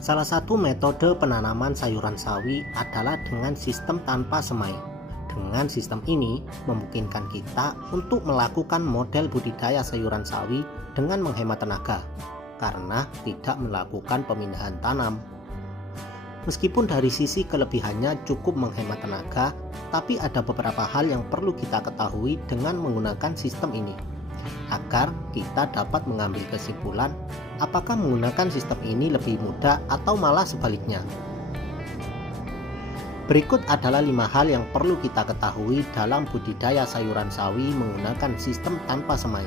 Salah satu metode penanaman sayuran sawi adalah dengan sistem tanpa semai. Dengan sistem ini memungkinkan kita untuk melakukan model budidaya sayuran sawi dengan menghemat tenaga karena tidak melakukan pemindahan tanam. Meskipun dari sisi kelebihannya cukup menghemat tenaga, tapi ada beberapa hal yang perlu kita ketahui dengan menggunakan sistem ini agar kita dapat mengambil kesimpulan apakah menggunakan sistem ini lebih mudah atau malah sebaliknya. Berikut adalah 5 hal yang perlu kita ketahui dalam budidaya sayuran sawi menggunakan sistem tanpa semai.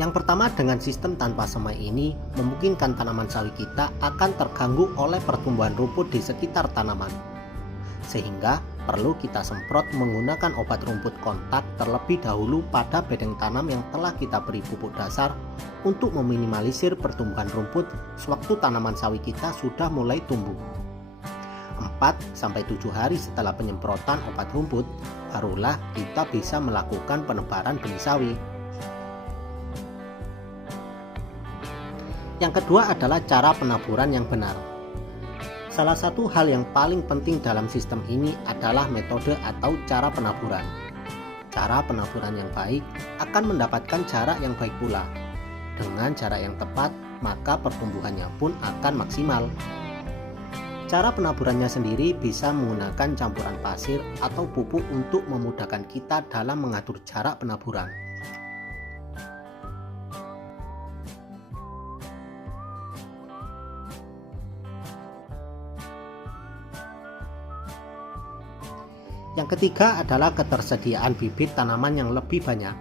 Yang pertama, dengan sistem tanpa semai ini memungkinkan tanaman sawi kita akan terganggu oleh pertumbuhan rumput di sekitar tanaman. Sehingga perlu kita semprot menggunakan obat rumput kontak terlebih dahulu pada bedeng tanam yang telah kita beri pupuk dasar untuk meminimalisir pertumbuhan rumput sewaktu tanaman sawi kita sudah mulai tumbuh. 4-7 hari setelah penyemprotan obat rumput, barulah kita bisa melakukan penebaran benih sawi. Yang kedua adalah cara penaburan yang benar. Salah satu hal yang paling penting dalam sistem ini adalah metode atau cara penaburan. Cara penaburan yang baik akan mendapatkan jarak yang baik pula. Dengan jarak yang tepat, maka pertumbuhannya pun akan maksimal. Cara penaburannya sendiri bisa menggunakan campuran pasir atau pupuk untuk memudahkan kita dalam mengatur jarak penaburan. Yang ketiga adalah ketersediaan bibit tanaman yang lebih banyak.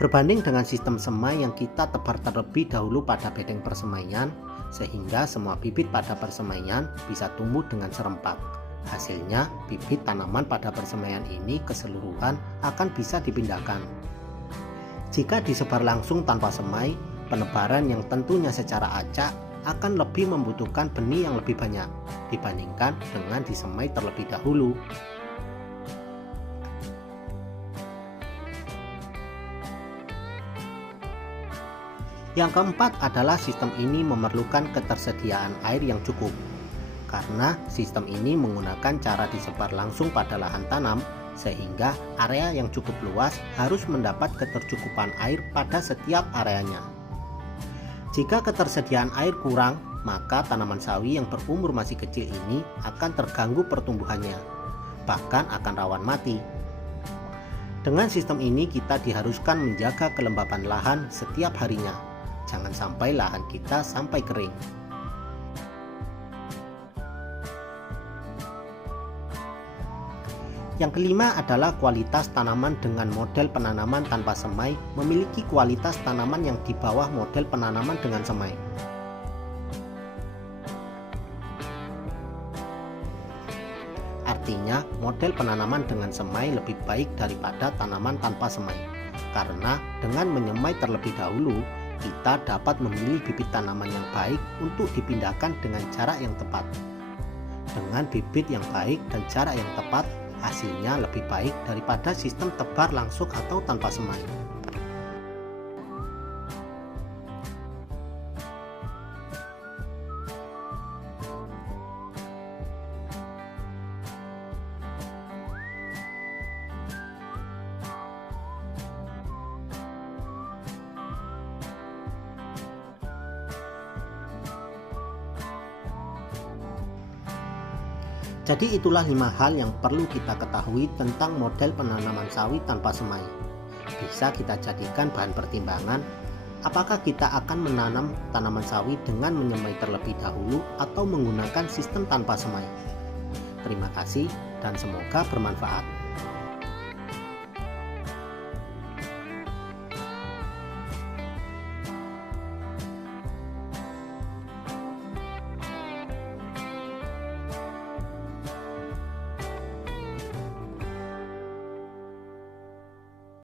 Berbanding dengan sistem semai yang kita tebar terlebih dahulu pada bedeng persemaian, sehingga semua bibit pada persemaian bisa tumbuh dengan serempak. Hasilnya, bibit tanaman pada persemaian ini keseluruhan akan bisa dipindahkan. Jika disebar langsung tanpa semai, penebaran yang tentunya secara acak akan lebih membutuhkan benih yang lebih banyak dibandingkan dengan disemai terlebih dahulu. Yang keempat adalah sistem ini memerlukan ketersediaan air yang cukup. Karena sistem ini menggunakan cara disebar langsung pada lahan tanam, sehingga area yang cukup luas harus mendapat ketercukupan air pada setiap areanya. Jika ketersediaan air kurang, maka tanaman sawi yang berumur masih kecil ini akan terganggu pertumbuhannya, bahkan akan rawan mati. Dengan sistem ini kita diharuskan menjaga kelembapan lahan setiap harinya. Jangan sampai lahan kita sampai kering. Yang kelima adalah kualitas tanaman dengan model penanaman tanpa semai memiliki kualitas tanaman yang di bawah model penanaman dengan semai. Artinya, model penanaman dengan semai lebih baik daripada tanaman tanpa semai. Karena dengan menyemai terlebih dahulu, kita dapat memilih bibit tanaman yang baik untuk dipindahkan dengan jarak yang tepat. Dengan bibit yang baik dan jarak yang tepat, hasilnya lebih baik daripada sistem tebar langsung atau tanpa semai. Jadi itulah 5 hal yang perlu kita ketahui tentang model penanaman sawi tanpa semai. Bisa kita jadikan bahan pertimbangan apakah kita akan menanam tanaman sawi dengan menyemai terlebih dahulu atau menggunakan sistem tanpa semai. Terima kasih dan semoga bermanfaat.